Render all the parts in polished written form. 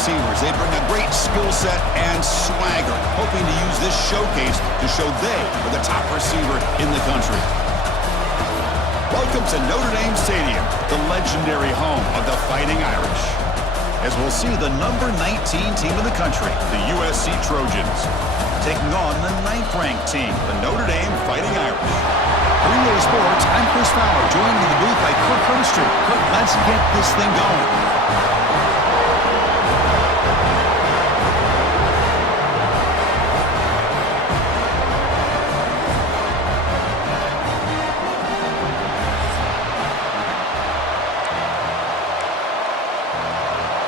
receivers. They bring a great skill set and swagger, hoping to use this showcase to show they are the top receiver in the country. Welcome to Notre Dame Stadium, the legendary home of the Fighting Irish, as we'll see the number 19 team in the country, the USC Trojans, taking on the 9th-ranked team, the Notre Dame Fighting Irish. Rivalry Sports, I'm Chris Fowler, joined in the booth by Kirk Hermstrom. Kirk, let's get this thing going.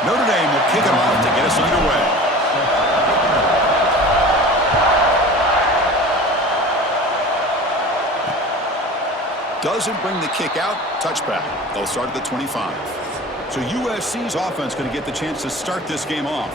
Notre Dame will kick it off to get us underway. Doesn't bring the kick out. Touchback. They'll start at the 25. So USC's offense going to get the chance to start this game off.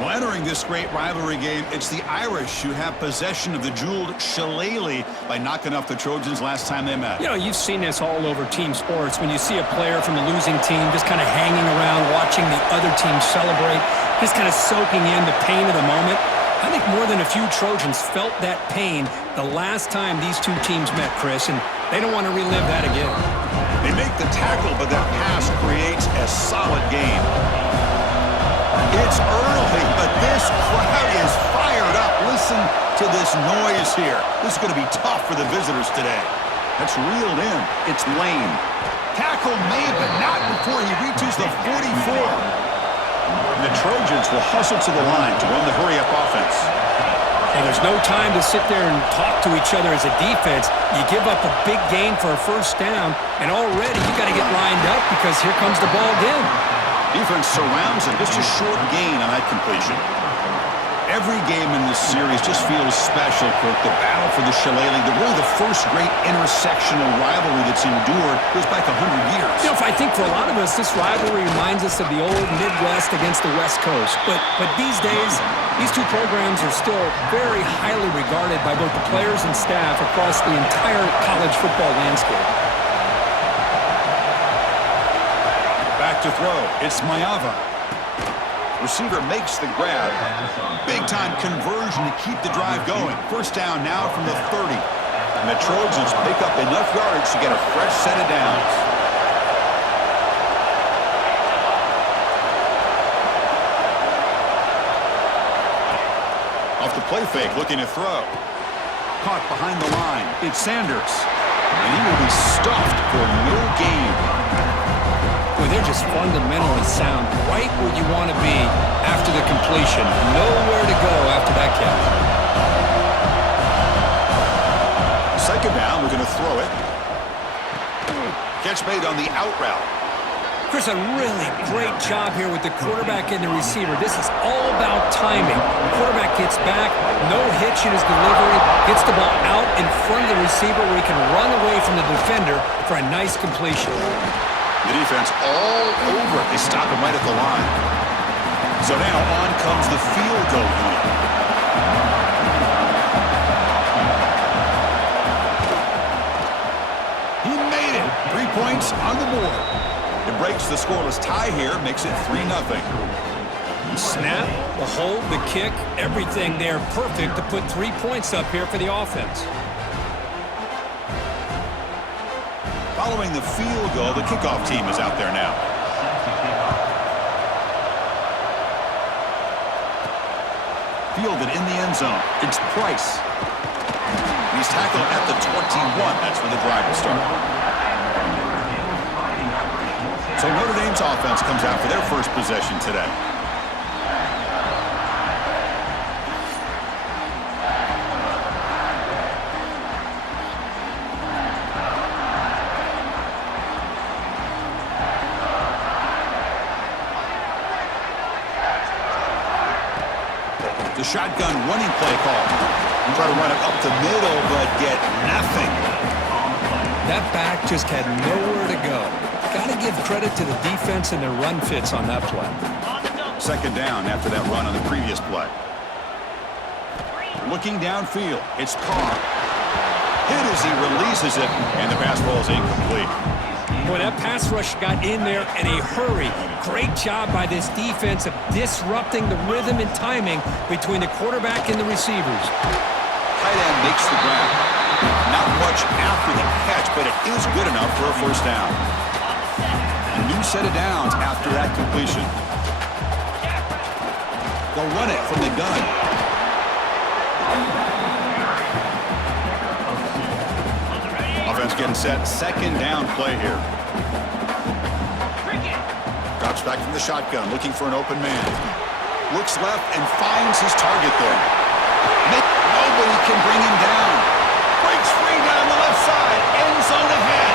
Well, entering this great rivalry game, it's the Irish who have possession of the jeweled Shillelagh by knocking off the Trojans last time they met. You know, you've seen this all over team sports. When you see a player from the losing team just kind of hanging around, watching the other team celebrate, just kind of soaking in the pain of the moment. I think more than a few Trojans felt that pain the last time these two teams met, Chris, and they don't want to relive that again. They make the tackle, but that pass creates a solid gain. It's early, but this crowd is fired up. Listen to this noise here. This is going to be tough for the visitors today. That's reeled in. It's Lane. Tackle made, but not before he reaches the 44. And the Trojans will hustle to the line to run the hurry-up offense. And there's no time to sit there and talk to each other as a defense. You give up a big gain for a first down, and already you got to get lined up because here comes the ball again. Defense surrounds him. Just a short gain on that completion. Every game in this series just feels special, Kirk. The battle for the Shillelagh, really the first great intersectional rivalry that's endured, goes back 100 years. You know, if I think for a lot of us, this rivalry reminds us of the old Midwest against the West Coast. But these days, these two programs are still very highly regarded by both the players and staff across the entire college football landscape. Back to throw. It's Mayava. Receiver makes the grab. Big-time conversion to keep the drive going. First down now from the 30. And the Trojans pick up enough yards to get a fresh set of downs. Off the play fake, looking to throw. Caught behind the line. It's Sanders. And he will be stuffed for no gain. Boy, they're just fundamentally sound, right where you want to be after the completion. Nowhere to go after that catch. Second down, we're going to throw it. Catch made on the out route. Chris, a really great job here with the quarterback and the receiver. This is all about timing. The quarterback gets back, no hitch in his delivery, gets the ball out in front of the receiver where he can run away from the defender for a nice completion. The defense all over it. They stop him right at the line. So now on comes the field goal unit. He made it. 3 points on the board. It breaks the scoreless tie here, makes it 3-0. Snap, the hold, the kick, everything there perfect to put 3 points up here for the offense. Following the field goal, the kickoff team is out there now. Fielded in the end zone. It's Price. He's tackled at the 21. That's where the drive will start. So Notre Dame's offense comes out for their first possession today. The shotgun running play call. Try to run it up the middle, but get nothing. That back just had nowhere to go. Got to give credit to the defense and their run fits on that play. Second down after that run on the previous play. Looking downfield, it's Carr. Hit as he releases it, and the pass ball is incomplete. Boy, that pass rush got in there in a hurry. Great job by this defense of disrupting the rhythm and timing between the quarterback and the receivers. Tight end makes the grab. Not much after the catch, but it is good enough for a first down. A new set of downs after that completion. They'll run it from the gun. Offense getting set. Second down play here. Drops back from the shotgun, looking for an open man. Looks left and finds his target there. Nobody can bring him down. Breaks free down the left side. End zone ahead.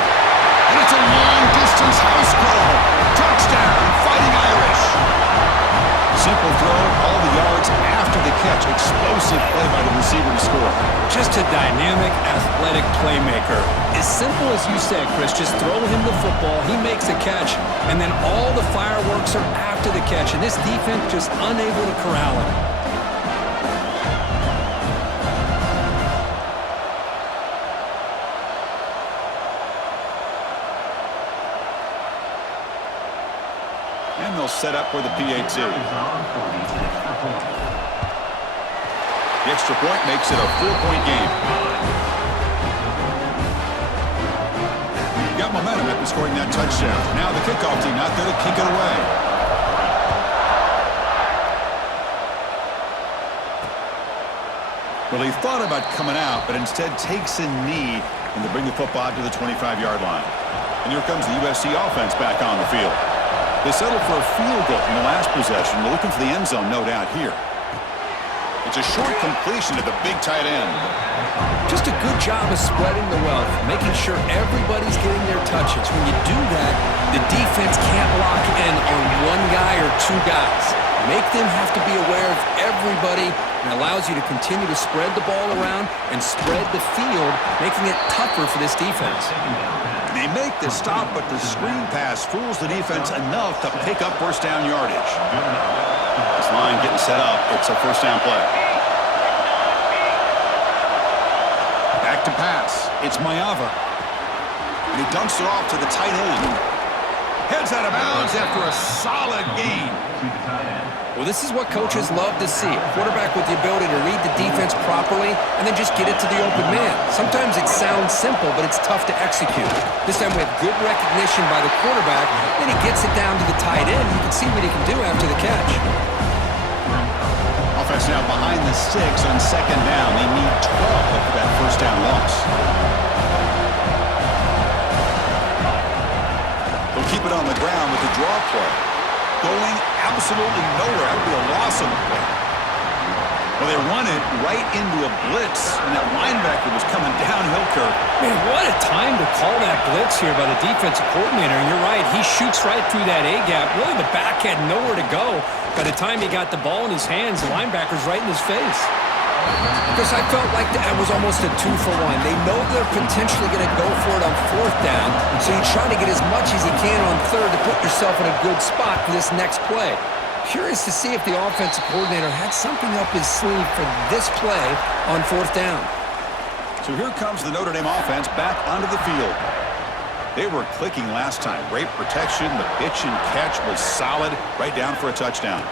And it's a long-distance house call. Touchdown, Fighting Irish. Simple throw, all the yards after the catch. Explosive play by the receiver to score. Just a dynamic, athletic playmaker. As simple as you said, Chris, just throw him the football, he makes a catch, and then all the fireworks are after the catch, and this defense just unable to corral him. And they'll set up for the PAT. The extra point makes it a 4-point game. Got momentum after scoring that touchdown. Now the kickoff team out there to kick it away. Well, he thought about coming out, but instead takes a knee and they bring the football to the 25-yard line. And here comes the USC offense back on the field. They settled for a field goal in the last possession. They're looking for the end zone, no doubt, here. It's a short completion to the big tight end. Just a good job of spreading the wealth, making sure everybody's getting their touches. When you do that, the defense can't lock in on one guy or two guys. Make them have to be aware of everybody, and allows you to continue to spread the ball around and spread the field, making it tougher for this defense. They make the stop, but the screen pass fools the defense enough to pick up first down yardage. This line getting set up. It's a first down play. Back to pass. It's Mayava. And he dunks it off to the tight end. Heads out of bounds after a solid gain. Well, this is what coaches love to see. A quarterback with the ability to read the defense properly and then just get it to the open man. Sometimes it sounds simple, but it's tough to execute. This time we have good recognition by the quarterback, then he gets it down to the tight end. You can see what he can do after the catch. Offense now behind the 6 on second down. They need 12 for that first down loss. They'll keep it on the ground with the draw play. Going absolutely nowhere. That would be a loss on the play. Well, they run it right into a blitz, and that linebacker was coming downhill curve. Man, what a time to call that blitz here by the defensive coordinator. And you're right, he shoots right through that A-gap. Really, the back had nowhere to go. By the time he got the ball in his hands, the linebacker's right in his face. Because I felt like that was almost a 2-for-1. They know they're potentially going to go for it on fourth down, so you try to get as much as you can on third to put yourself in a good spot for this next play. Curious to see if the offensive coordinator had something up his sleeve for this play on fourth down. So here comes the Notre Dame offense back onto the field. They were clicking last time. Great protection. The pitch and catch was solid, right down for a touchdown.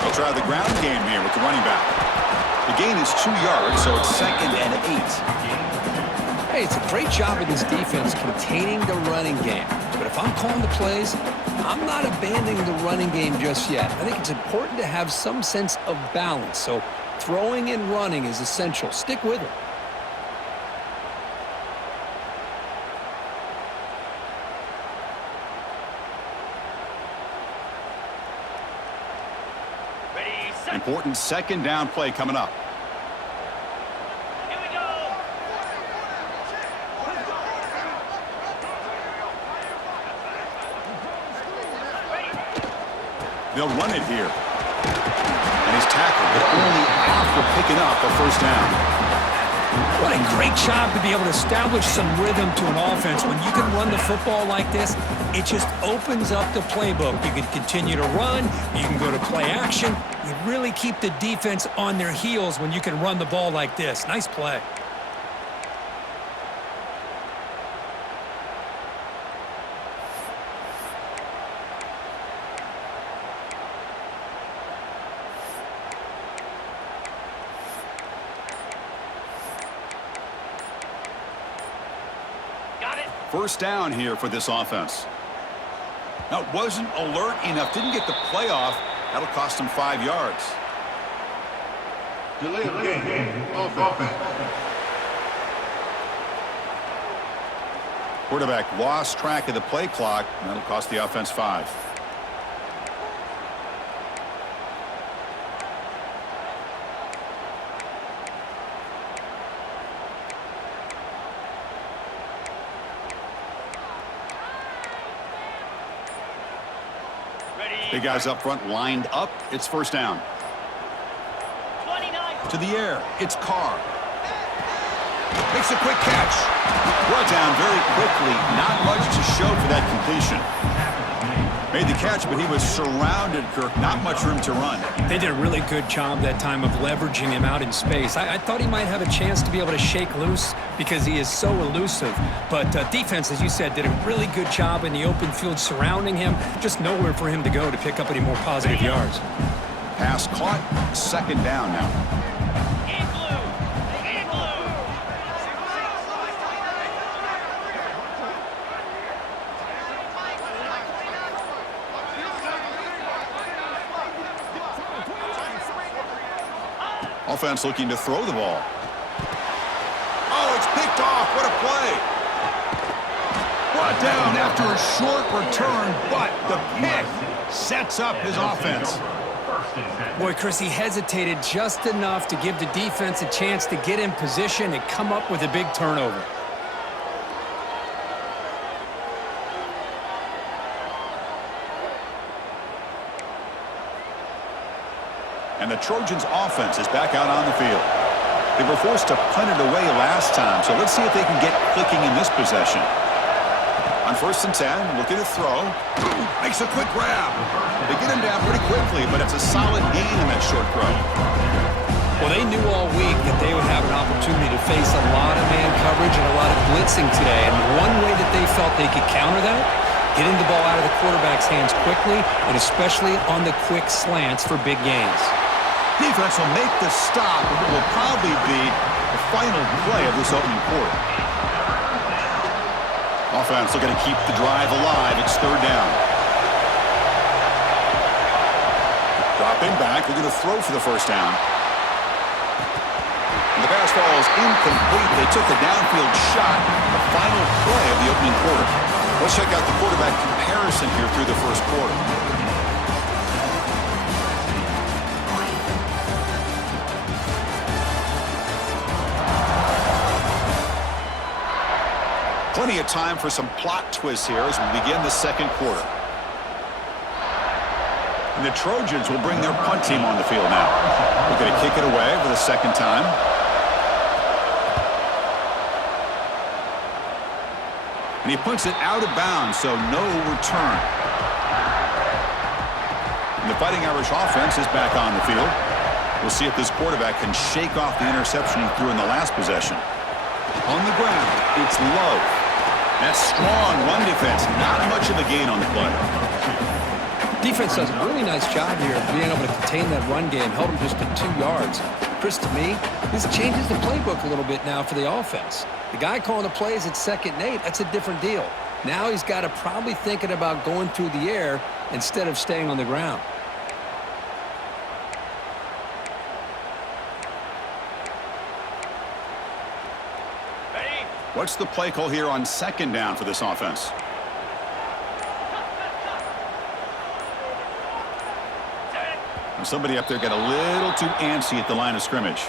They'll try the ground game here with the running back. The gain is 2 yards, so it's 2nd and 8. Hey, it's a great job of this defense containing the running game. But if I'm calling the plays, I'm not abandoning the running game just yet. I think it's important to have some sense of balance. So throwing and running is essential. Stick with it. Important second down play coming up. Here we go. They'll run it here. And he's tackled, but only after picking up a first down. What a great job to be able to establish some rhythm to an offense. When you can run the football like this, it just opens up the playbook. You can continue to run. You can go to play action. You really keep the defense on their heels when you can run the ball like this. Nice play. First down here for this offense. Now, it wasn't alert enough. Didn't get the play off. That'll cost him 5 yards. Delay of game. Offense. Quarterback lost track of the play clock. That'll cost the offense 5. Big guys up front lined up. It's first down. 29. To the air. It's Carr. Makes a quick catch. Brought down very quickly. Not much to show for that completion. Made the catch, but he was surrounded, Kirk. Not much room to run. They did a really good job that time of leveraging him out in space. I thought he might have a chance to be able to shake loose because he is so elusive. But defense, as you said, did a really good job in the open field surrounding him. Just nowhere for him to go to pick up any more positive yards. Pass caught. Second down now. In blue. In blue. Offense looking to throw the ball. Oh, it's picked off. What a play. Brought down after a short return, but the pick sets up his offense. Boy, Chris, he hesitated just enough to give the defense a chance to get in position and come up with a big turnover. And the Trojans' offense is back out on the field. They were forced to punt it away last time, so let's see if they can get clicking in this possession. On 1st and 10, looking to throw. Makes a quick grab. They get him down pretty quickly, but it's a solid gain in that short throw. Well, they knew all week that they would have an opportunity to face a lot of man coverage and a lot of blitzing today. And one way that they felt they could counter that, getting the ball out of the quarterback's hands quickly, and especially on the quick slants for big gains. Defense will make the stop, and it will probably be the final play of this opening quarter. Offense looking to keep the drive alive. It's third down. Dropping back, looking to throw for the first down. And the pass falls incomplete. They took the downfield shot, the final play of the opening quarter. Let's check out the quarterback comparison here through the first quarter. Plenty of time for some plot twists here as we begin the second quarter. And the Trojans will bring their punt team on the field now. We're going to kick it away for the second time. And he punts it out of bounds, so no return. And the Fighting Irish offense is back on the field. We'll see if this quarterback can shake off the interception he threw in the last possession. On the ground, it's Lowe. That strong run defense, not much of a gain on the play. Defense does a really nice job here of being able to contain that run game, held him just to 2 yards. Chris, to me, this changes the playbook a little bit now for the offense. The guy calling the plays at 2nd and 8, that's a different deal. Now he's got to probably thinking about going through the air instead of staying on the ground. What's the play call here on 2nd down for this offense? And somebody up there got a little too antsy at the line of scrimmage.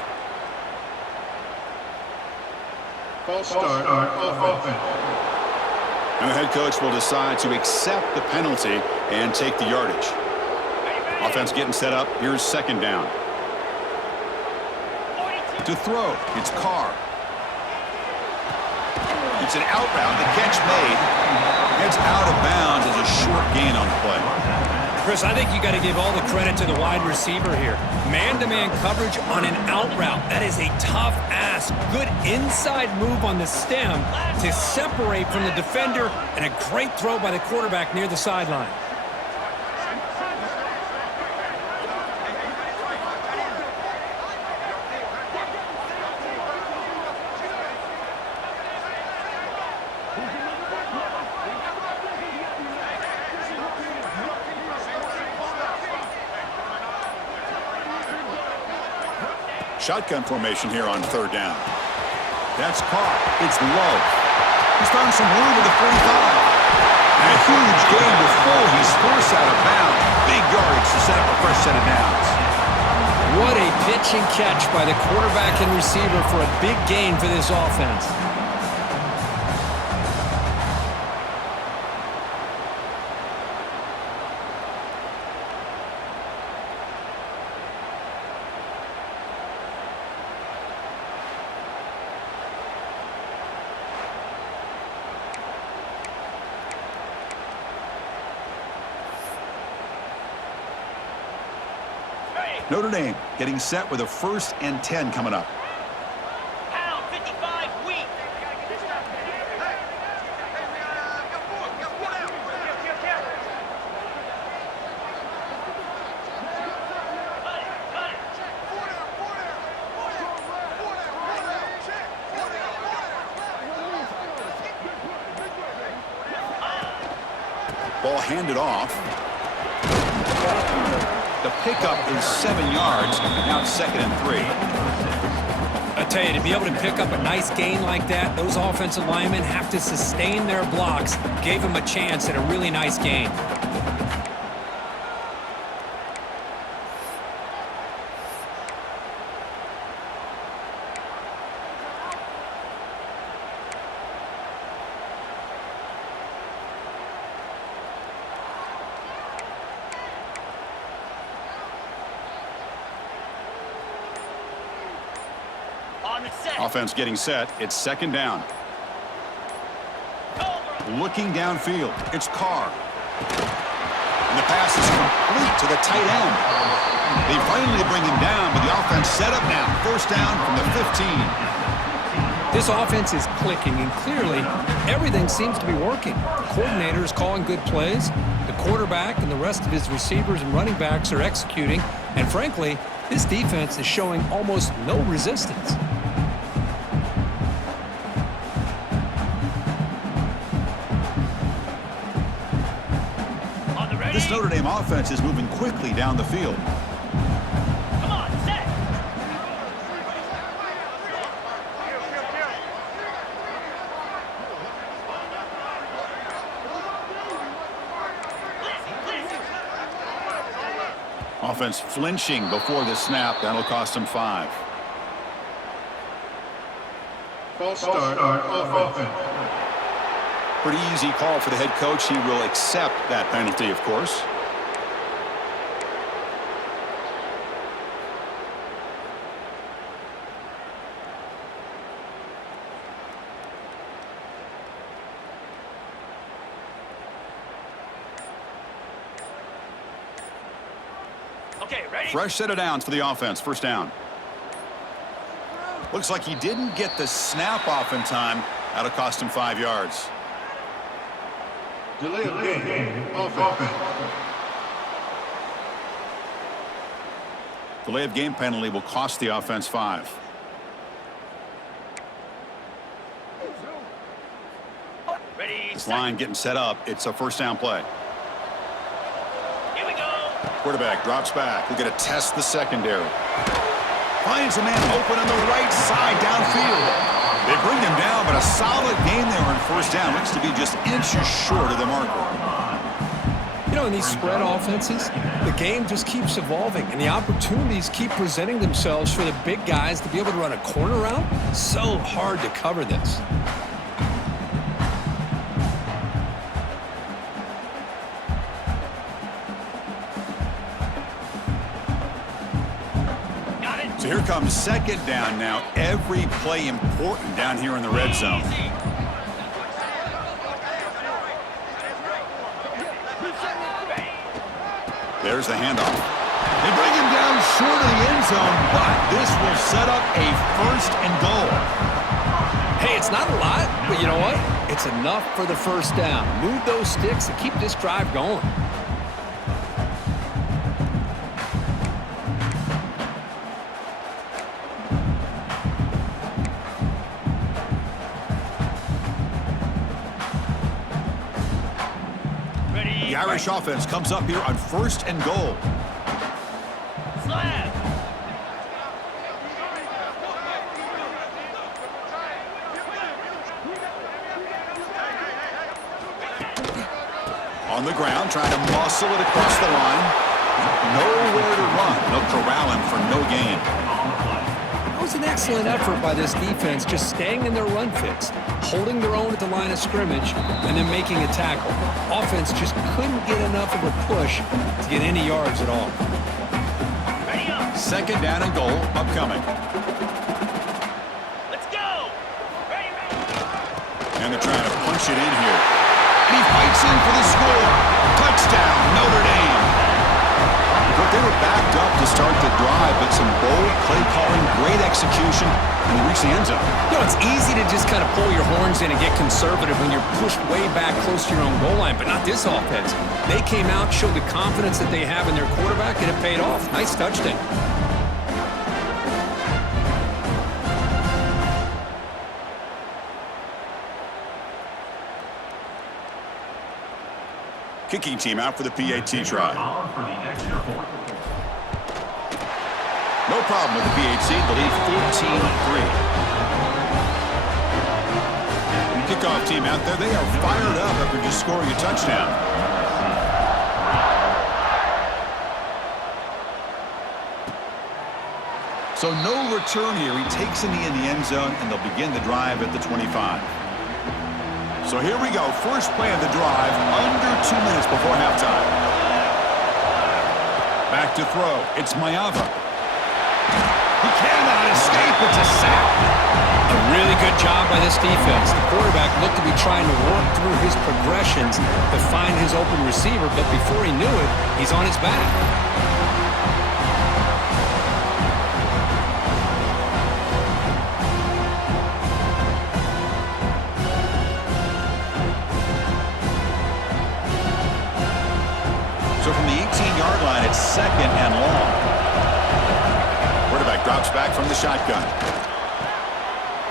False start. Offense. And the head coach will decide to accept the penalty and take the yardage. Offense getting set up. Here's 2nd down. To throw, it's Carr. It's an out route. The catch made. Heads out of bounds as a short gain on the play. Chris, I think you got to give all the credit to the wide receiver here. Man-to-man coverage on an out route. That is a tough ask. Good inside move on the stem to separate from the defender, and a great throw by the quarterback near the sideline. Shotgun formation here on third down. That's caught. It's low. He's found some room at the 45. And a huge gain before he's forced out of bounds. Big yardage to set up a fresh set of downs. What a pitch and catch by the quarterback and receiver for a big gain for this offense. Notre Dame getting set with a 1st and 10 coming up. Pound 55 weak. Ball handed off. The pickup is 7 yards. Now it's 2nd and 3. I tell you, to be able to pick up a nice gain like that, those offensive linemen have to sustain their blocks. Gave them a chance at a really nice gain. Offense getting set. It's 2nd down. Looking downfield. It's Carr. And the pass is complete to the tight end. They finally bring him down, but the offense set up now. 1st down from the 15. This offense is clicking, and clearly everything seems to be working. The coordinator is calling good plays. The quarterback and the rest of his receivers and running backs are executing. And frankly, this defense is showing almost no resistance. This Notre Dame offense is moving quickly down the field. Come on, set. Offense flinching before the snap. That'll cost him 5. False start offense. Pretty easy call for the head coach. He will accept that penalty, of course. Okay, ready? Fresh set of downs for the offense. 1st down. Looks like he didn't get the snap off in time. That'll cost him 5 yards. Delay of game. Offense. Delay of game penalty will cost the offense 5. Ready, This set. line getting set up. It's a 1st down play. Here we go. Quarterback drops back. We're going to test the secondary. Finds a man open on the right side downfield. They bring him down, but a solid gain there on 1st down. Looks to be just inches short of the marker. You know, in these spread offenses, the game just keeps evolving, and the opportunities keep presenting themselves for the big guys to be able to run a corner route. So hard to cover this. So here comes 2nd down now. Every play important down here in the red zone. Easy. There's the handoff. They bring him down short of the end zone, but this will set up a 1st and goal. Hey, it's not a lot, but you know what? It's enough for the 1st down. Move those sticks and keep this drive going. Ready. The Irish offense comes up here on 1st and goal. Slab. the ground, trying to muscle it across the line. Nowhere to run. They'll corral him for no gain. That was an excellent effort by this defense, just staying in their run fix, holding their own at the line of scrimmage, and then making a tackle. Offense just couldn't get enough of a push to get any yards at all. Ready up. Second down and goal upcoming. Let's go. Ready, ready. And they're trying to punch it in here. And he fights in for the score. Touchdown, Notre Dame. But they were backed up to start the drive, but some bold play calling, great execution, and they reach the end zone. You know, it's easy to just kind of pull your horns in and get conservative when you're pushed way back close to your own goal line, but not this offense. They came out, showed the confidence that they have in their quarterback, and it paid off. Nice touchdown. Kicking team out for the PAT try. No problem with the PAT. The lead 14-3. Kickoff team out there. They are fired up after just scoring a touchdown. So no return here. He takes in the end zone, and they'll begin the drive at the 25. So here we go. First play of the drive, under 2 minutes before halftime. Back to throw. It's Mayava. He cannot escape. It's a sack. A really good job by this defense. The quarterback looked to be trying to work through his progressions to find his open receiver, but before he knew it, he's on his back. So from the 18-yard line, it's second and long. Quarterback drops back from the shotgun.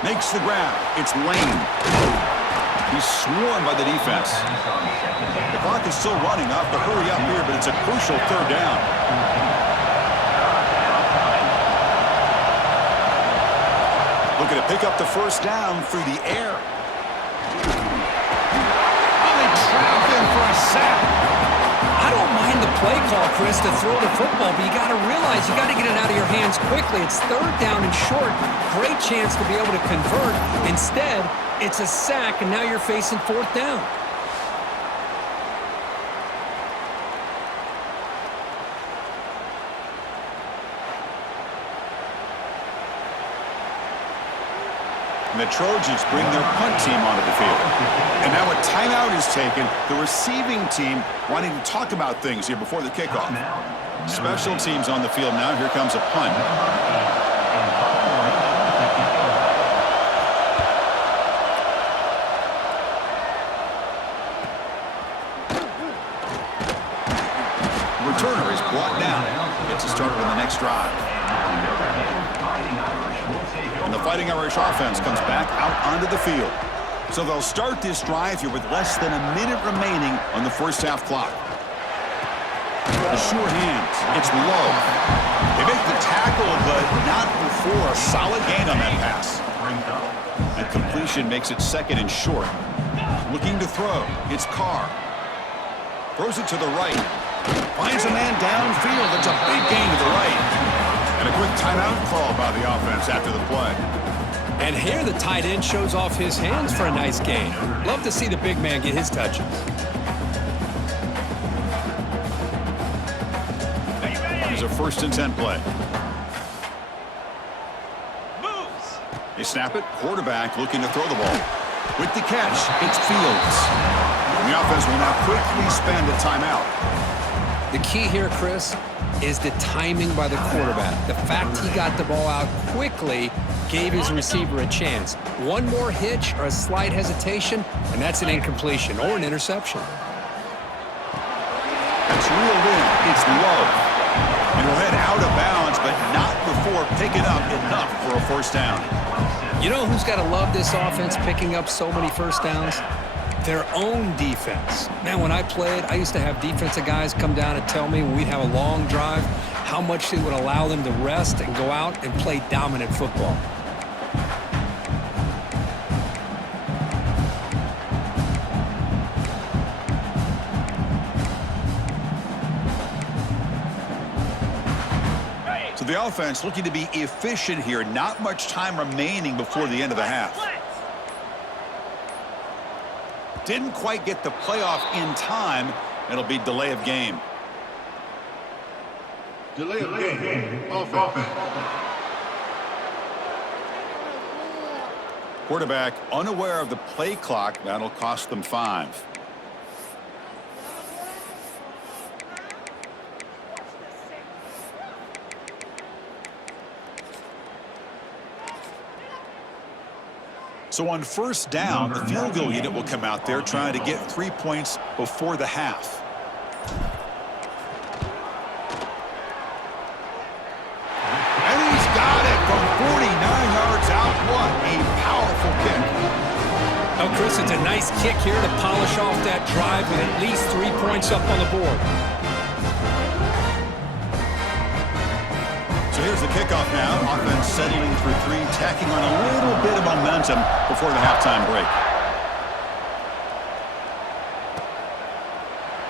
Makes the grab. It's Lane. He's swarmed by the defense. The clock is still running off the hurry up here, but it's a crucial third down. Looking to pick up the first down through the air. Oh, they trap him for a sack. I don't mind the play call, Chris, to throw the football, but you got to realize you got to get it out of your hands quickly. It's third down and short. Great chance to be able to convert. Instead, it's a sack, and now you're facing fourth down. And the Trojans bring their punt team onto the field. And now a timeout is taken. The receiving team wanting to talk about things here before the kickoff. Special teams on the field now. Here comes a punt. The returner is brought down. Gets us started on the next drive. And the Fighting Irish offense comes back out onto the field. So they'll start this drive here with less than a minute remaining on the first half clock. The sure hands. It's low. They make the tackle, but not before a solid gain on that pass. And completion makes it second and short. Looking to throw. It's Carr. Throws it to the right. Finds a man downfield. It's a big gain to the right. And a quick timeout call by the offense after the play. And here the tight end shows off his hands for a nice gain. Love to see the big man get his touches. Here's a 1st and 10 play. Moves. They snap it. Quarterback looking to throw the ball. With the catch, it's Fields. And the offense will now quickly spend a timeout. The key here, Chris, is the timing by the quarterback. The fact he got the ball out quickly gave his receiver a chance. One more hitch or a slight hesitation, and that's an incompletion or an interception. That's reeled in. It's low. And he'll head out of bounds, but not before picking up enough for a first down. You know who's got to love this offense picking up so many first downs? Their own defense. Man, when I played, I used to have defensive guys come down and tell me when we'd have a long drive how much it would allow them to rest and go out and play dominant football. So the offense looking to be efficient here. Not much time remaining before the end of the half. Didn't quite get the playoff in time. It'll be delay of game. Delay of game. Offense. Quarterback unaware of the play clock. That'll cost them 5. So on first down, the field goal unit will come out there trying to get 3 points before the half. And he's got it from 49 yards out. What a powerful kick. Oh, Chris, it's a nice kick here to polish off that drive with at least 3 points up on the board. So here's the kickoff now. Offense settling for 3, tacking on a little bit of momentum before the halftime break.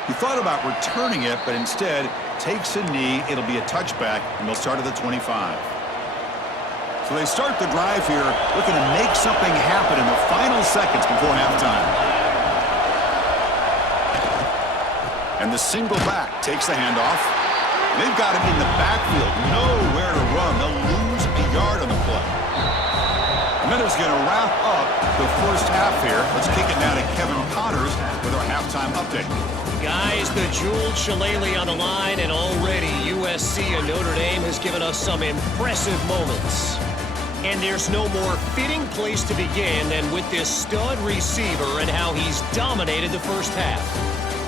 He thought about returning it, but instead takes a knee. It'll be a touchback, and they'll start at the 25. So they start the drive here, looking to make something happen in the final seconds before halftime. And the single back takes the handoff. They've got him in the backfield, nowhere to run. They'll lose a yard on the play. And then it's going to wrap up the first half here. Let's kick it now to Kevin Connors with our halftime update. Guys, the jeweled Shillelagh on the line, and already USC and Notre Dame has given us some impressive moments. And there's no more fitting place to begin than with this stud receiver and how he's dominated the first half.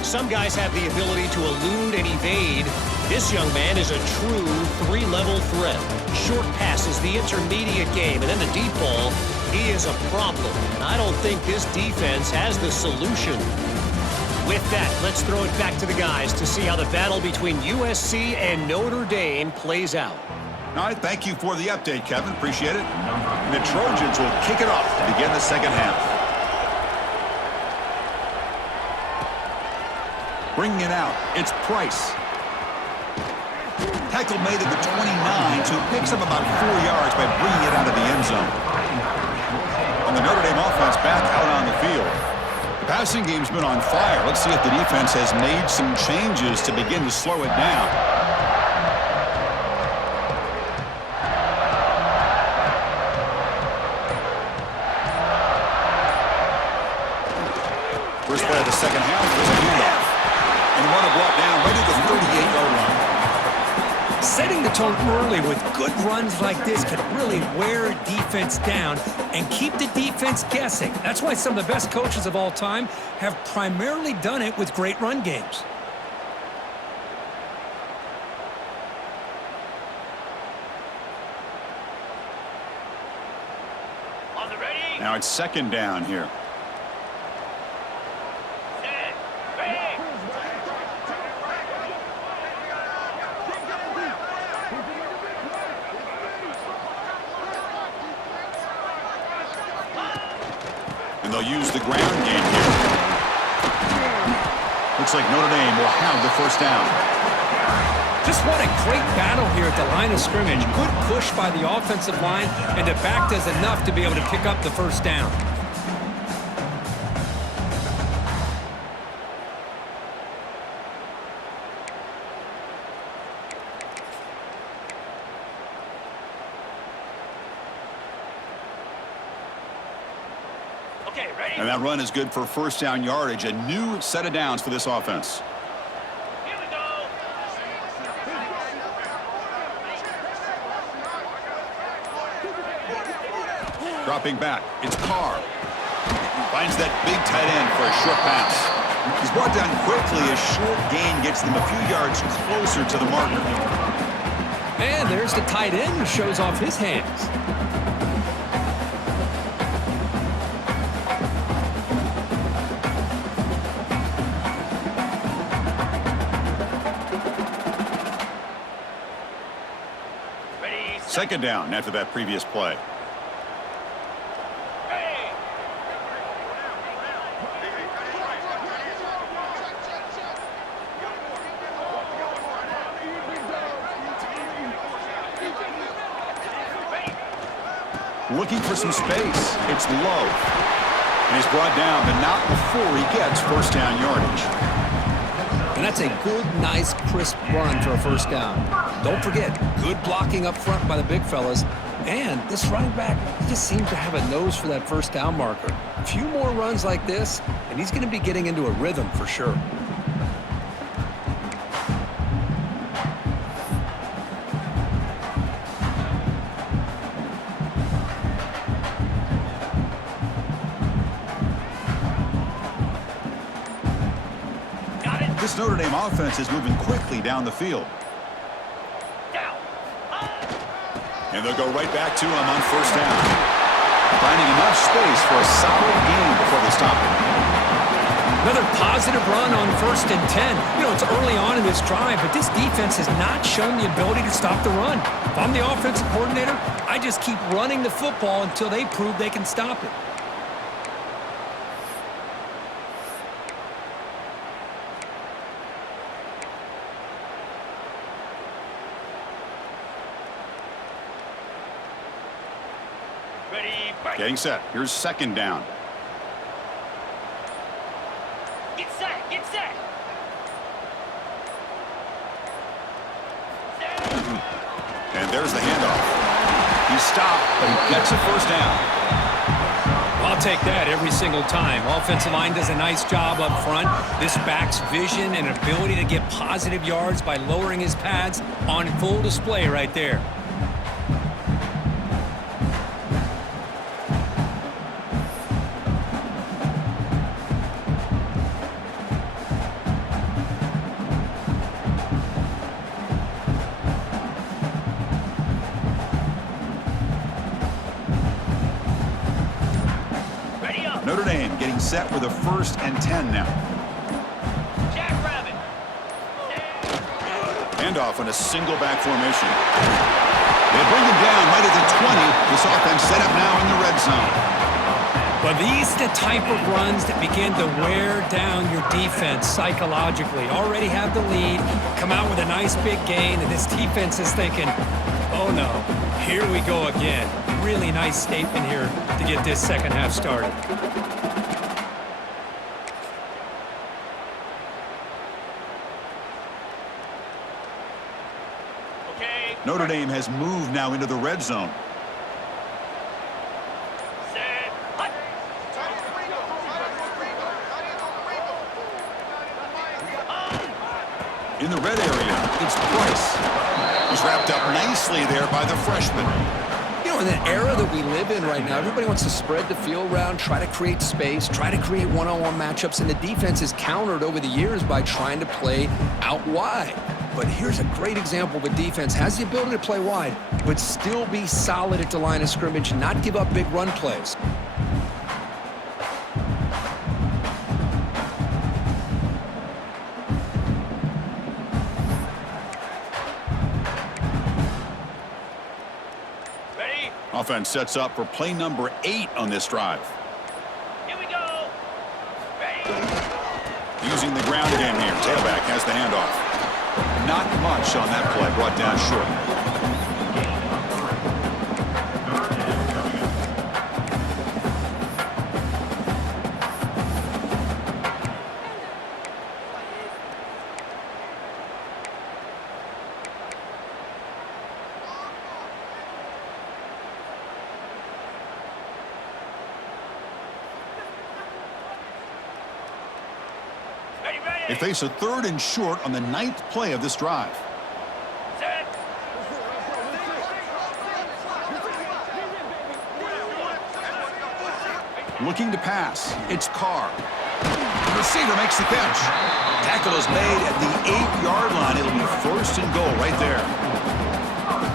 Some guys have the ability to elude and evade. This young man is a true 3-level threat. Short passes, the intermediate game, and then the deep ball. He is a problem, and I don't think this defense has the solution. With that, let's throw it back to the guys to see how the battle between USC and Notre Dame plays out. All right, thank you for the update, Kevin. Appreciate it. And the Trojans will kick it off to begin the second half. Bringing it out, it's Price. Tackle made at the 29, so picks up about 4 yards by bringing it out of the end zone. And the Notre Dame offense back out on the field. The passing game's been on fire. Let's see if the defense has made some changes to begin to slow it down. First play of the second half was a handoff. And the runner brought down right at the 38-yard line. Setting the tone early with good runs like this can really wear defense down and keep the defense guessing. That's why some of the best coaches of all time have primarily done it with great run games. On the ready. Now it's second down here. Set. Ready. And they'll use the ground game here. Looks like Notre Dame will have the first down. Just what a great battle here at the line of scrimmage. Good push by the offensive line, and the back does enough to be able to pick up the first down. Okay, ready. And that run is good for first down yardage. A new set of downs for this offense. Here we go. Dropping back, it's Carr. Finds that big tight end for a short pass. He's brought down quickly. A short gain gets them a few yards closer to the marker. And there's the tight end who shows off his hands. Ready. Set. Second down after that previous play. Ready. Looking for some space. It's low. And he's brought down, but not before he gets first down yardage. And that's a good, nice, crisp run for a first down. Don't forget, good blocking up front by the big fellas. And this running back, he just seems to have a nose for that first down marker. A few more runs like this, and he's going to be getting into a rhythm for sure. This Notre Dame offense is moving quickly down the field. And they'll go right back to him on first down. Finding enough space for a solid gain before they stop him. Another positive run on 1st and 10. You know, it's early on in this drive, but this defense has not shown the ability to stop the run. If I'm the offensive coordinator, I just keep running the football until they prove they can stop it. Getting set. Here's second down. Get set, get set. And there's the handoff. He stopped, but he gets a first down. I'll take that every single time. Offensive line does a nice job up front. This back's vision and ability to get positive yards by lowering his pads on full display right there. Notre Dame getting set with a 1st and 10 now. Jackrabbit. Handoff on a single back formation. They bring him down right at the 20. This offense set up now in the red zone. But these are the type of runs that begin to wear down your defense psychologically. Already have the lead, come out with a nice big gain, and this defense is thinking, oh no, here we go again. Really nice statement here to get this second half started. Okay. Notre Dame has moved now into the red zone. Set. Hut. In the red area, it's Price. He's wrapped up nicely there by the freshman. You know, in the era that we live in right now, everybody wants to spread the field around, try to create space, try to create one-on-one matchups, and the defense is countered over the years by trying to play out wide. But here's a great example of a defense has the ability to play wide, but still be solid at the line of scrimmage, not give up big run plays. Ready? Offense sets up for play number 8 on this drive. Here we go. Ready? Using the ground again here. Tailback has the handoff. Not much on that play, brought down short. Ready, ready. They face a 3rd and short on the 9th play of this drive. Set. Looking to pass. It's Carr. The receiver makes the catch. Tackle is made at the 8-yard line. It'll be 1st and goal right there.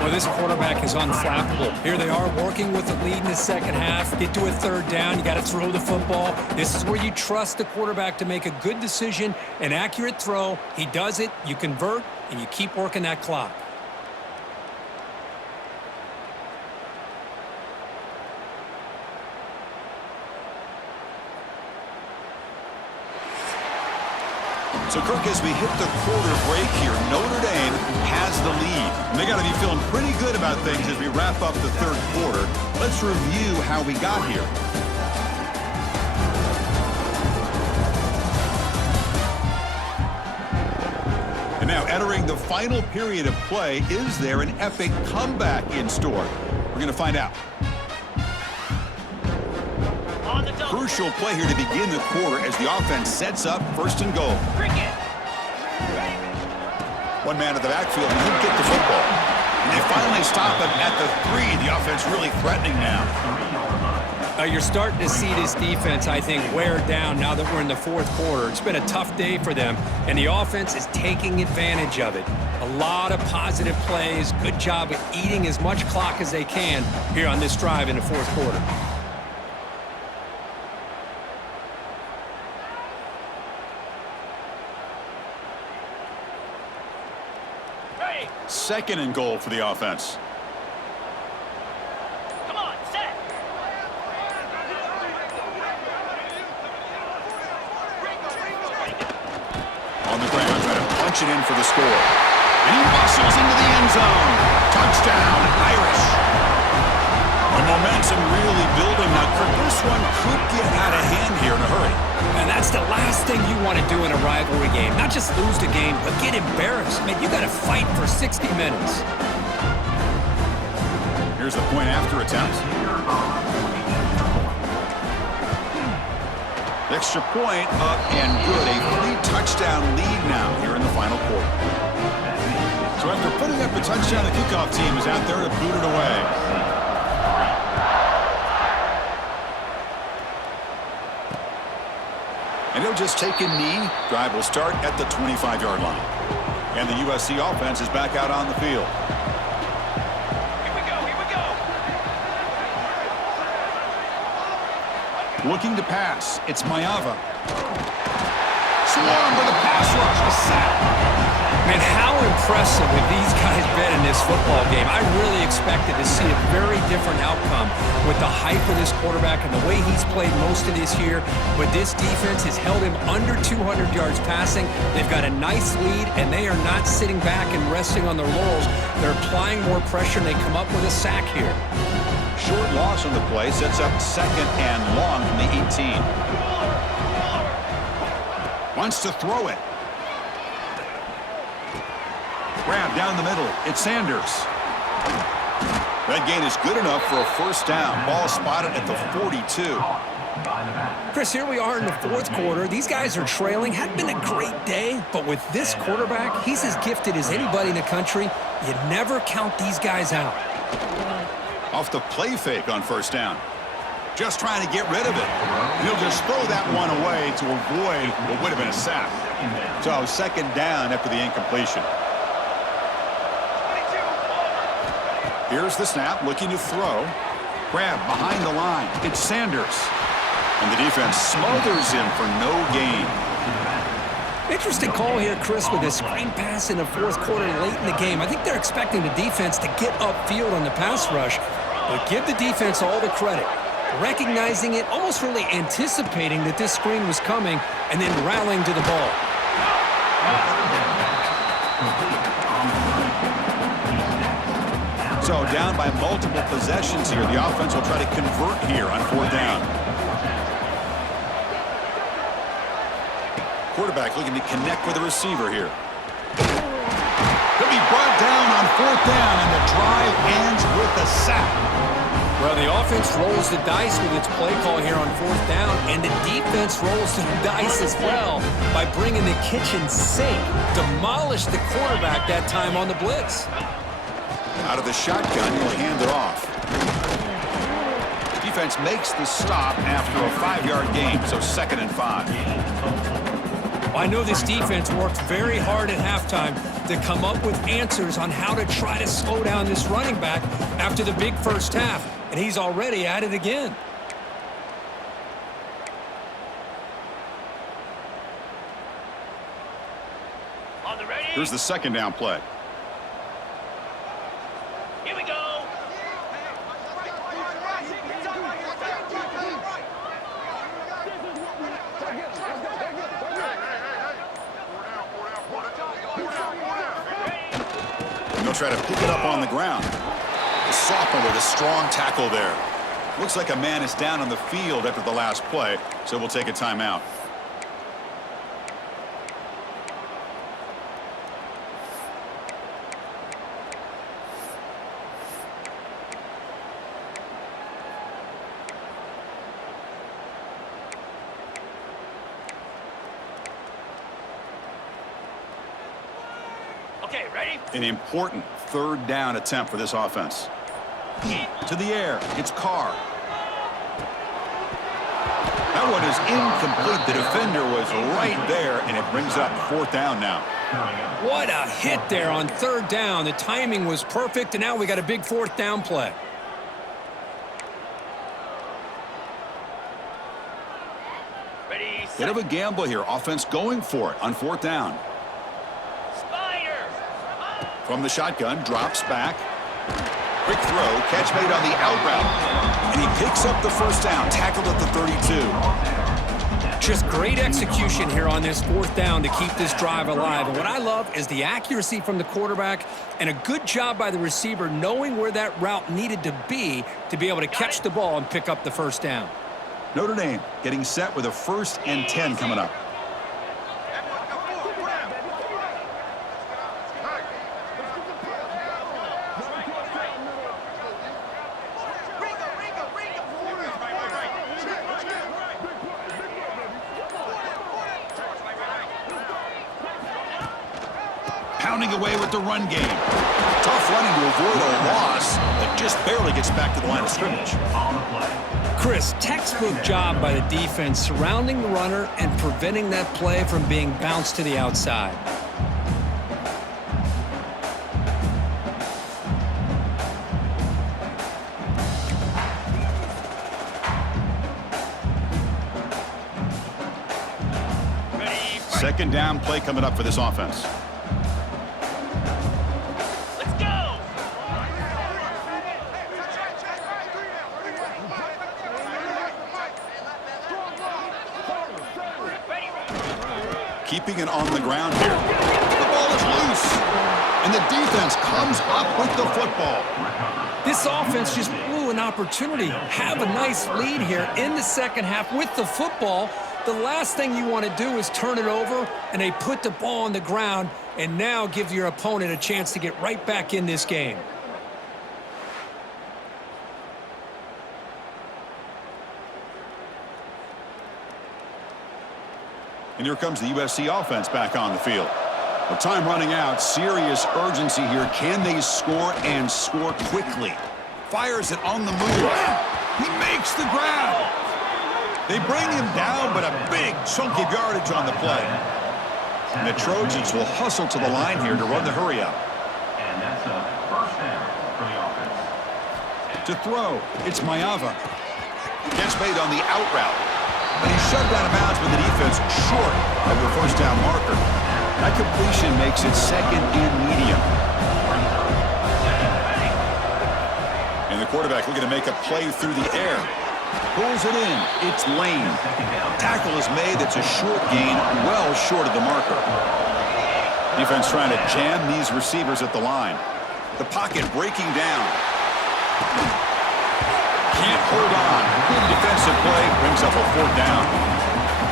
Well, this quarterback is unflappable. Here they are working with the lead in the second half. Get to a 3rd down. You got to throw the football. This is where you trust the quarterback to make a good decision, an accurate throw. He does it, you convert, and you keep working that clock. So, Kirk, as we hit the quarter break here, Notre Dame has the lead. And they got to be feeling pretty good about things as we wrap up the third quarter. Let's review how we got here. And now entering the final period of play, is there an epic comeback in store? We're going to find out. Crucial play here to begin the quarter as the offense sets up first and goal. One man at the backfield, and he'll get the football. And they finally stop him at the 3. The offense really threatening now. You're starting to see this defense, I think, wear down now that we're in the fourth quarter. It's been a tough day for them, and the offense is taking advantage of it. A lot of positive plays. Good job of eating as much clock as they can here on this drive in the fourth quarter. Second and goal for the offense. Come on, set. On the ground, trying to punch it in for the score. And he muscles into the end zone. Touchdown, Irish. The momentum really building now. This one could get out of hand here in a hurry. And that's the last thing you want to do in a rivalry game. Not just lose the game, but get embarrassed. Man, you got to fight for 60 minutes. Here's the point after attempt. Extra point up and good. A 3-touchdown lead now here in the final quarter. So after putting up a touchdown, the kickoff team is out there to boot it away. And he'll just take a knee. Drive will start at the 25-yard line. And the USC offense is back out on the field. Here we go, here we go. Looking to pass. It's Mayava. Swarm with a pass rush. A sack. Man, how impressive have these guys been in this football game? I really expected to see a very different outcome with the hype of this quarterback and the way he's played most of this year. But this defense has held him under 200 yards passing. They've got a nice lead, and they are not sitting back and resting on their laurels. They're applying more pressure, and they come up with a sack here. Short loss on the play sets up second and long from the 18. Wants to throw it. Grab down the middle. It's Sanders. That gain is good enough for a first down. Ball spotted at the 42. Chris, here we are in the fourth quarter. These guys are trailing. Hadn't been a great day, but with this quarterback, he's as gifted as anybody in the country. You never count these guys out. Off the play fake on first down. Just trying to get rid of it. And he'll just throw that one away to avoid what would have been a sack. So second down after the incompletion. Here's the snap, looking to throw. Grab behind the line. It's Sanders. And the defense smothers him for no gain. Interesting call here, Chris, with a screen pass in the fourth quarter late in the game. I think they're expecting the defense to get upfield on the pass rush, but give the defense all the credit. Recognizing it, almost really anticipating that this screen was coming, and then rallying to the ball. So down by multiple possessions here. The offense will try to convert here on fourth down. Quarterback looking to connect with the receiver here. He'll be brought down on fourth down, and the drive ends with a sack. Well, the offense rolls the dice with its play call here on fourth down, and the defense rolls the dice as well by bringing the kitchen sink. Demolished the quarterback that time on the blitz. Out of the shotgun, he'll hand it off. Defense makes the stop after a 5-yard gain, so 2nd and 5. Well, I know this defense worked very hard at halftime to come up with answers on how to try to slow down this running back after the big first half, and he's already at it again. On the ready. Here's the second down play. Here we go. They'll try to pick it up on the ground. The sophomore with a strong tackle there. Looks like a man is down on the field after the last play, so we'll take a timeout. Okay, ready? An important third down attempt for this offense. To the air, it's Carr. That one is incomplete. The defender was right there, and it brings up fourth down now. What a hit there on third down. The timing was perfect, and now we got a big fourth down play. Ready, Bit set. of a gamble here. Offense going for it on fourth down. Spider. From the shotgun, drops back. Quick throw, catch made on the out route. And he picks up the first down, tackled at the 32. Just great execution here on this fourth down to keep this drive alive. And what I love is the accuracy from the quarterback and a good job by the receiver knowing where that route needed to be able to catch the ball and pick up the first down. Notre Dame getting set with a 1st and 10 coming up. Pounding away with the run game. Tough running to avoid a loss that just barely gets back to the line of scrimmage. Chris, textbook job by the defense surrounding the runner and preventing that play from being bounced to the outside. Ready, fight. Second down play coming up for this offense. Let's go. Ready. Keeping it on the ground here. The ball is loose. And the defense comes up with the football. This offense just blew an opportunity. Have a nice lead here in the second half with the football. The last thing you want to do is turn it over, and they put the ball on the ground and now give your opponent a chance to get right back in this game. And here comes the USC offense back on the field. With time running out, serious urgency here. Can they score and score quickly? Fires it on the move. He makes the grab. They bring him down, but a big chunk of yardage on the play. And the Trojans will hustle to the line here to run the hurry up. And that's a first down for the offense. To throw, it's Mayava. Catch made on the out route. But he's shoved out of bounds with the defense short of the first down marker. That completion makes it second and medium. And the quarterback looking to make a play through the air. Pulls it in. It's Lane. Tackle is made. That's a short gain, well short of the marker. Defense trying to jam these receivers at the line. The pocket breaking down. Can't hold on. Good defensive play. Brings up a fourth down.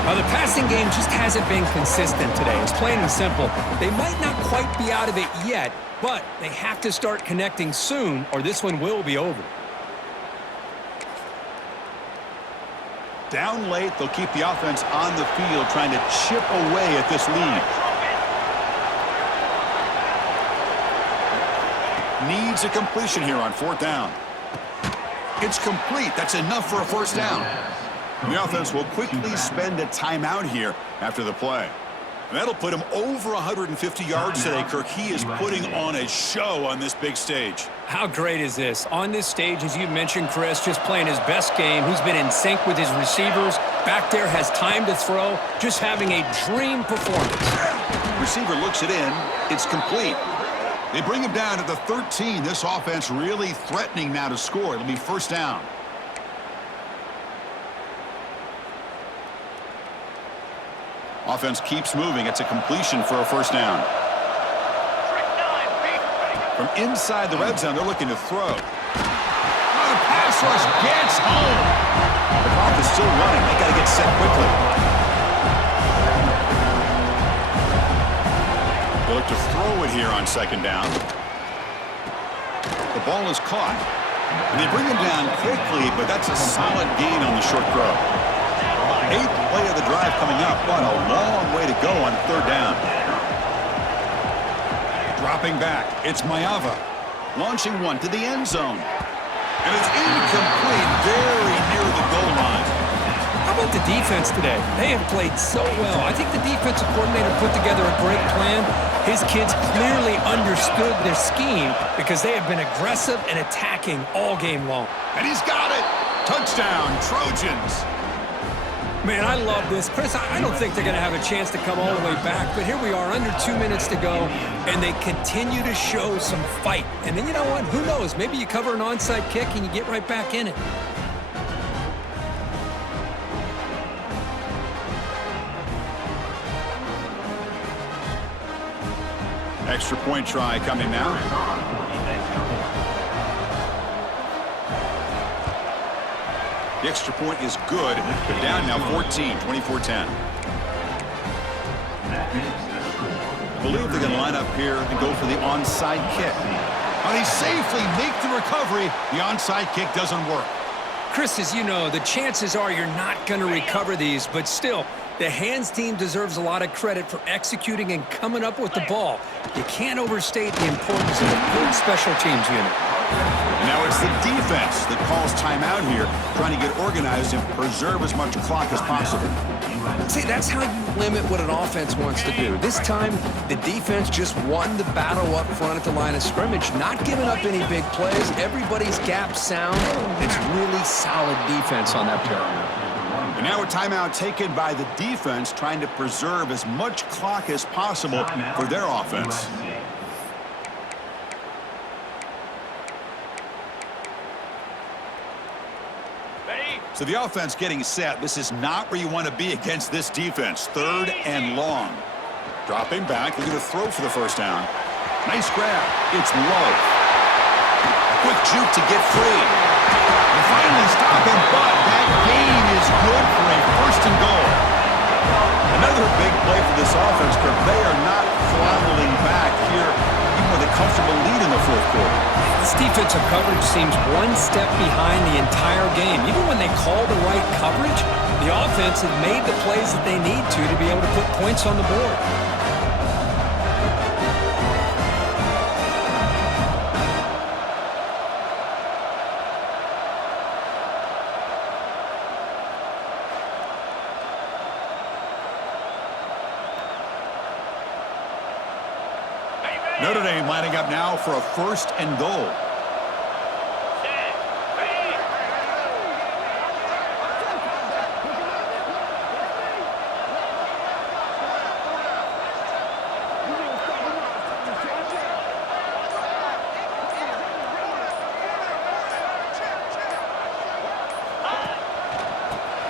Now, the passing game just hasn't been consistent today. It's plain and simple. They might not quite be out of it yet, but they have to start connecting soon or this one will be over. Down late, they'll keep the offense on the field trying to chip away at this lead. Needs a completion here on fourth down. It's complete. That's enough for a first down. The offense will quickly spend a timeout here after the play. And that'll put him over 150 yards today, Kirk. He is putting on a show on this big stage. How great is this? On this stage, as you mentioned, Chris, just playing his best game. He's been in sync with his receivers. Back there has time to throw. Just having a dream performance. Receiver looks it in. It's complete. They bring him down to the 13. This offense really threatening now to score. It'll be first down. Offense keeps moving. It's a completion for a first down. Trick 9, ready. From inside the red zone, they're looking to throw. Oh, the pass rush gets home. The clock is still running. They got to get set quickly. They look to throw it here on second down. The ball is caught. And they bring him down quickly, but that's a solid gain on the short throw. 8th play of the drive coming up. What a long way to go on third down. Dropping back, it's Mayava. Launching one to the end zone. And it's incomplete, very near the goal line. How about the defense today? They have played so well. I think the defensive coordinator put together a great plan. His kids clearly understood their scheme because they have been aggressive and attacking all game long. And he's got it. Touchdown, Trojans. Man, I love this. Chris, I don't think they're going to have a chance to come all the way back, but here we are, under 2 minutes to go, and they continue to show some fight. And then you know what? Who knows? Maybe you cover an onside kick and you get right back in it. Extra point try coming now. The extra point is good. They're down now 14, 24-10. I believe they're going to line up here and go for the onside kick. But they safely make the recovery. The onside kick doesn't work. Chris, as you know, the chances are you're not going to recover these, but still, the hands team deserves a lot of credit for executing and coming up with the ball. You can't overstate the importance of a good special teams unit. And now it's the defense that calls timeout here, trying to get organized and preserve as much clock as possible. See, that's how you limit what an offense wants to do. This time, the defense just won the battle up front at the line of scrimmage, not giving up any big plays. Everybody's gap sound. It's really solid defense on that play. And now a timeout taken by the defense, trying to preserve as much clock as possible for their offense. So the offense getting set. This is not where you want to be against this defense. 3rd and long. Dropping back. They're going to throw for the first down. Nice grab. It's low. A quick juke to get free. And finally stop him, but that gain is good for a 1st and goal. Another big play for this offense, Kirk. They are not throttling back here, even with a comfortable lead in the 4th quarter. This defensive coverage seems one step behind the entire game. Even when they call the right coverage, the offense has made the plays that they need to be able to put points on the board. Notre Dame lining up now for a 1st and goal.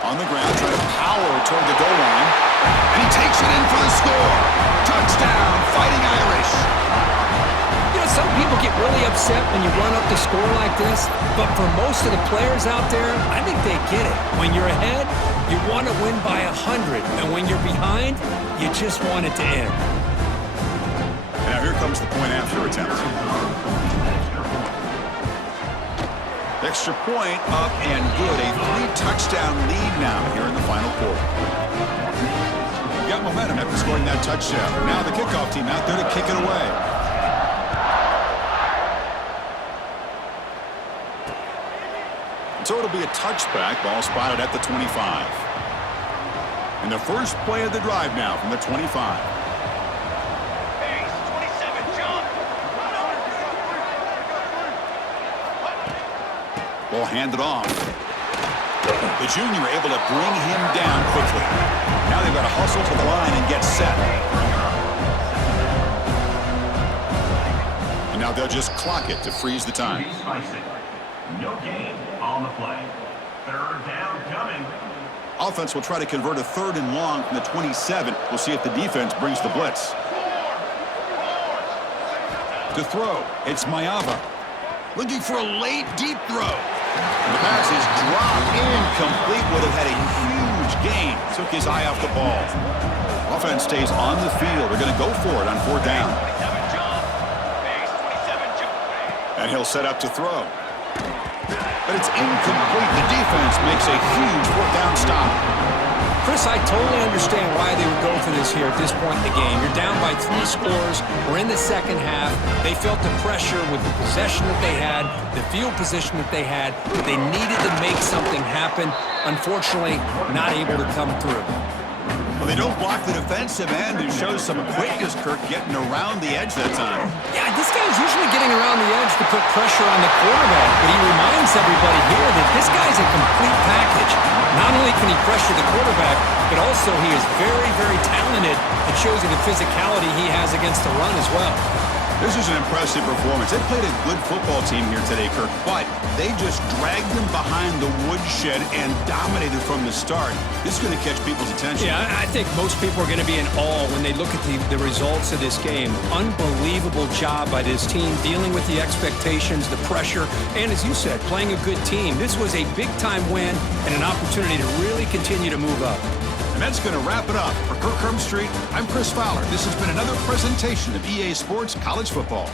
On the ground, trying to power toward the goal line. And he takes it in for the score. Touchdown, Fighting Irish. You know, some people get really upset when you run up the score like this, but for most of the players out there, I think they get it. When you're ahead, you want to win by 100, and when you're behind, you just want it to end. And now here comes the point after attempt. Extra point up and good. A 3-touchdown lead now here in the final quarter. We've got momentum after scoring that touchdown. Now the kickoff team out there to kick it away. So it'll be a touchback. Ball spotted at the 25. And the first play of the drive now from the 25. Ball handed off. The junior able to bring him down quickly. Now they've got to hustle to the line and get set. And now they'll just clock it to freeze the time. No gain on the play. 3rd down coming. Offense will try to convert a 3rd and long from the 27. We'll see if the defense brings the blitz. To throw, it's Mayava. Looking for a late, deep throw. And the pass is dropped incomplete. Would have had a huge gain. Took his eye off the ball. Offense stays on the field. They're going to go for it on 4th down. 27 jump. Base 27 jump. And he'll set up to throw. But it's incomplete. The defense makes a huge 4th down stop. Chris, I totally understand why they would go for this here at this point in the game. You're down by 3 scores. We're in the second half. They felt the pressure with the possession that they had, the field position that they had. They needed to make something happen. Unfortunately, not able to come through. Well, they don't block the defensive end, who shows some quickness, Kirk, getting around the edge that time. Yeah, this guy's usually getting around the edge to put pressure on the quarterback, but he reminds everybody here that this guy's a complete package. Not only can he pressure the quarterback, but also he is very, very talented. It shows you the physicality he has against the run as well. This is an impressive performance. They played a good football team here today, Kirk, but they just dragged them behind the woodshed and dominated from the start. This is going to catch people's attention. Yeah, I think most people are going to be in awe when they look at the results of this game. Unbelievable job by this team, dealing with the expectations, the pressure, and as you said, playing a good team. This was a big-time win and an opportunity to really continue to move up. And that's going to wrap it up. For Kirk Street, I'm Chris Fowler. This has been another presentation of EA Sports College Football.